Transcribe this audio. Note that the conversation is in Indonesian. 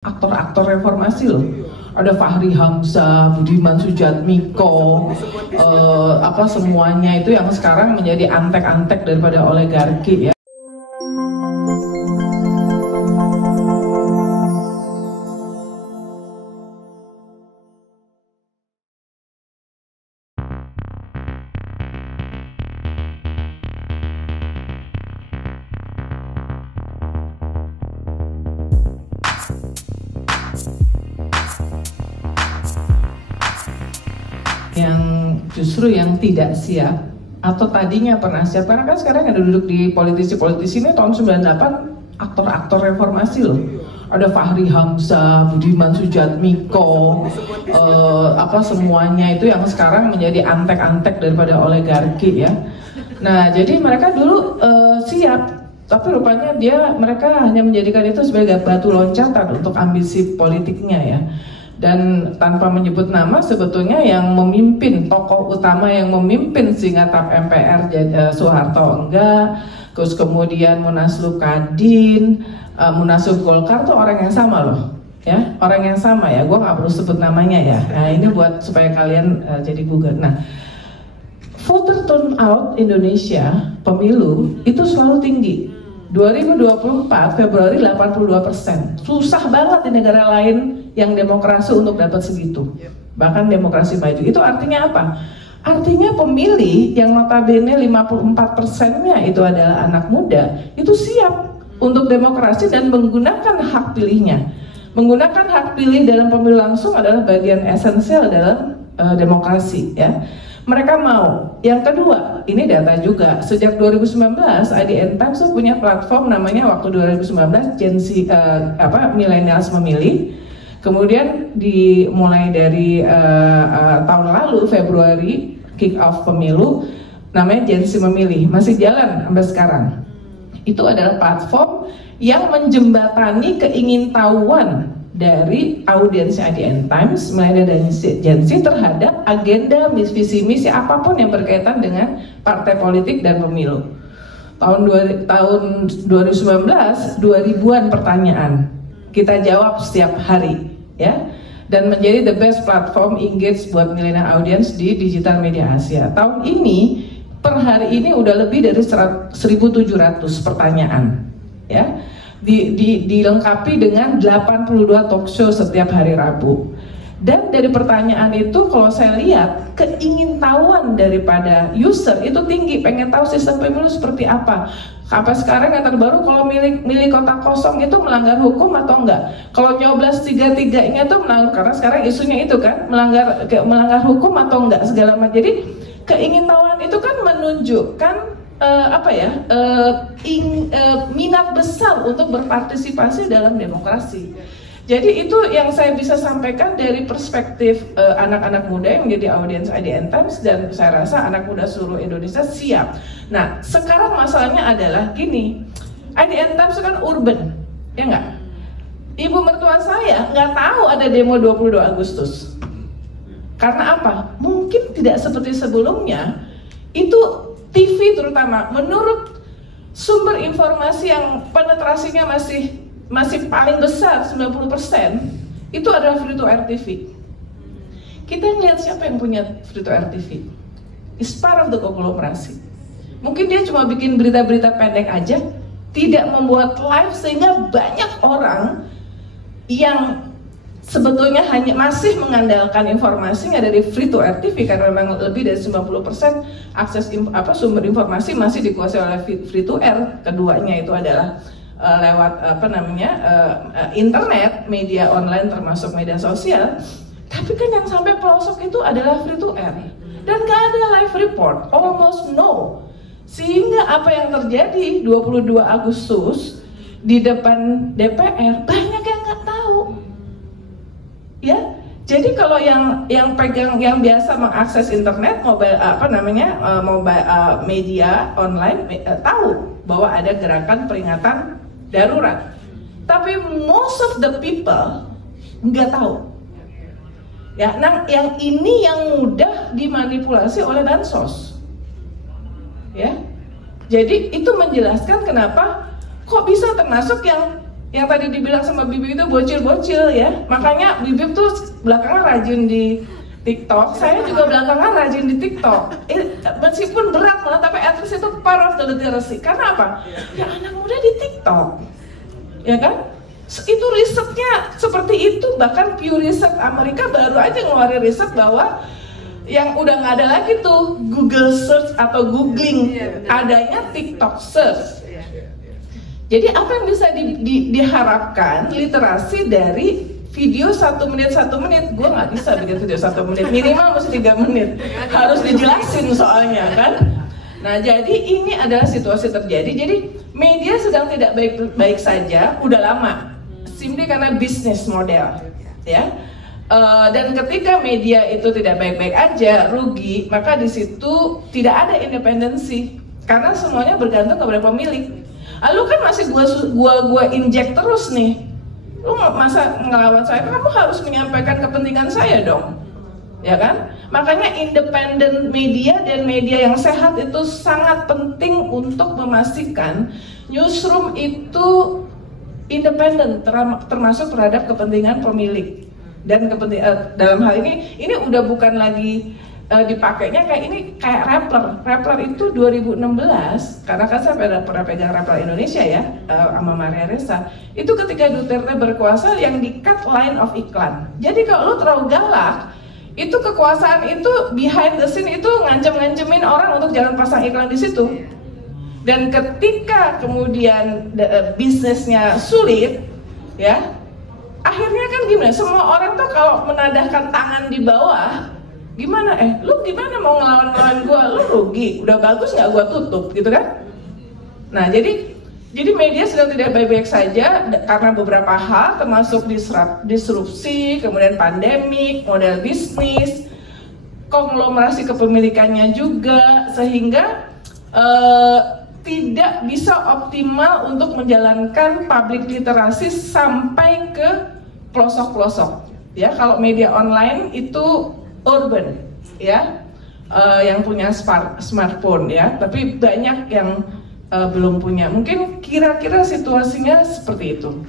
aktor-aktor reformasi loh. Ada Fahri Hamzah, Budiman Sujatmiko, apa semuanya itu yang sekarang menjadi antek-antek daripada oligarki ya. Yang justru yang tidak siap atau tadinya pernah siap, karena kan sekarang ada duduk di politisi-politisi ini tahun 98 aktor-aktor reformasi loh. Ada Fahri Hamzah, Budiman Sujatmiko, apa semuanya itu yang sekarang menjadi antek-antek daripada oligarki ya. Nah jadi mereka dulu siap, tapi rupanya mereka hanya menjadikan itu sebagai batu loncatan untuk ambisi politiknya ya. Dan tanpa menyebut nama, sebetulnya yang memimpin, tokoh utama yang memimpin Singhatap MPR Soeharto enggak, terus kemudian Munaslup Kadin, Munaslup Golkar tuh orang yang sama loh, ya orang yang sama ya. Gue nggak perlu sebut namanya ya. Nah ini buat supaya kalian jadi Google. Nah, voter turnout Indonesia pemilu itu selalu tinggi. 2024 Februari 82%. Susah banget di negara lain yang demokrasi untuk dapat segitu. Bahkan demokrasi maju. Itu artinya apa? Artinya pemilih yang notabene 54%-nya itu adalah anak muda, itu siap untuk demokrasi dan menggunakan hak pilihnya. Menggunakan hak pilih dalam pemilu langsung adalah bagian esensial dalam demokrasi ya. Mereka mau. Yang kedua, ini data juga, sejak 2019 IDN Times punya platform namanya waktu 2019 Gen Z, millennials memilih. Kemudian dimulai dari tahun lalu Februari kick off pemilu, namanya Gen Z memilih, masih jalan sampai sekarang. Itu adalah platform yang menjembatani keingintahuan dari audiens IDN Times mulai dari Gen Z terhadap agenda, visi misi apapun yang berkaitan dengan partai politik dan pemilu. Tahun 2019 2000-an pertanyaan kita jawab setiap hari ya, dan menjadi the best platform engage buat millennial audience di digital media Asia. Tahun ini per hari ini udah lebih dari 1.700 pertanyaan ya. Dilengkapi dengan 82 talk show setiap hari Rabu. Dan dari pertanyaan itu kalau saya lihat keingintahuan daripada user itu tinggi, pengen tahu sistem pemilu seperti apa. Apa sekarang yang terbaru kalau milih kota kosong itu melanggar hukum atau enggak? Kalau nyoblos 3-3-nya itu melanggar, karena sekarang isunya itu kan melanggar hukum atau enggak segala macam. Jadi keingintahuan itu kan menunjukkan minat besar untuk berpartisipasi dalam demokrasi. Jadi itu yang saya bisa sampaikan dari perspektif anak-anak muda yang menjadi audiens IDN Times, dan saya rasa anak muda seluruh Indonesia siap. Nah sekarang masalahnya adalah gini, IDN Times kan urban, ya nggak? Ibu mertua saya nggak tahu ada demo 22 Agustus. Karena apa? Mungkin tidak seperti sebelumnya, itu TV terutama, menurut sumber informasi yang penetrasinya masih paling besar 90%, itu adalah free to air TV. Kita ngelihat siapa yang punya free to air TV. It's part of the konglomerasi. Mungkin dia cuma bikin berita-berita pendek aja, tidak membuat live, sehingga banyak orang yang sebetulnya hanya masih mengandalkan informasinya dari free to air TV, karena memang lebih dari 90% akses sumber informasi masih dikuasai oleh free to air. Keduanya itu adalah lewat internet, media online termasuk media sosial. Tapi kan yang sampai pelosok itu adalah free to air dan gak ada live report, almost no. Sehingga apa yang terjadi 22 Agustus di depan DPR banyak yang nggak tahu. Ya, jadi kalau yang pegang, yang biasa mengakses internet, media online tahu bahwa ada gerakan peringatan darurat. Tapi most of the people nggak tahu. Ya, nah yang ini yang mudah dimanipulasi oleh bansos. Ya, jadi itu menjelaskan kenapa kok bisa termasuk yang Yang tadi dibilang sama Bibip itu bocil-bocil ya. Makanya Bibip tuh belakangan rajin di TikTok. Saya juga belakangan rajin di TikTok. Meskipun berat malah, tapi at least itu part of the literacy. Karena apa? Ya anak muda di TikTok, ya kan? Itu risetnya seperti itu. Bahkan Pew Research Amerika baru aja ngeluarin riset bahwa yang udah nggak ada lagi tuh Google Search atau Googling, adanya TikTok Search. Jadi apa yang bisa diharapkan literasi dari video 1 menit, gue nggak bisa bikin video 1 menit, minimal mesti 3 menit, harus dijelasin soalnya kan. Nah jadi ini adalah situasi terjadi, jadi media sedang tidak baik-baik saja, udah lama, simply karena bisnis model, ya. Dan ketika media itu tidak baik-baik aja, rugi, maka di situ tidak ada independensi, karena semuanya bergantung kepada pemilik. Lu kan masih gua injek terus nih. Lu masa ngelawan saya, kamu harus menyampaikan kepentingan saya dong. Ya kan? Makanya independen media dan media yang sehat itu sangat penting untuk memastikan newsroom itu independen termasuk terhadap kepentingan pemilik. Dan dalam hal ini udah bukan lagi dipakainya kayak Rappler. Rappler itu 2016, karena kan saya pernah pegang Rappler Indonesia ya, sama Maria Ressa. Itu ketika Duterte berkuasa yang di-cut line of iklan. Jadi kalau lu terlalu galak, itu kekuasaan itu behind the scene itu ngancem-ngancemin orang untuk jangan pasang iklan di situ. Dan ketika kemudian bisnisnya sulit, ya, akhirnya kan gimana? Semua orang tuh kalau menadahkan tangan di bawah, gimana lu gimana mau ngelawan gua, lu rugi, udah bagus nggak gua tutup gitu kan. Nah jadi media sedang tidak baik-baik saja karena beberapa hal, termasuk disrupsi, kemudian pandemik, model bisnis, konglomerasi kepemilikannya juga, sehingga tidak bisa optimal untuk menjalankan public literasi sampai ke pelosok-pelosok ya. Kalau media online itu urban ya, yang punya smartphone ya, tapi banyak yang belum punya. Mungkin kira-kira situasinya seperti itu.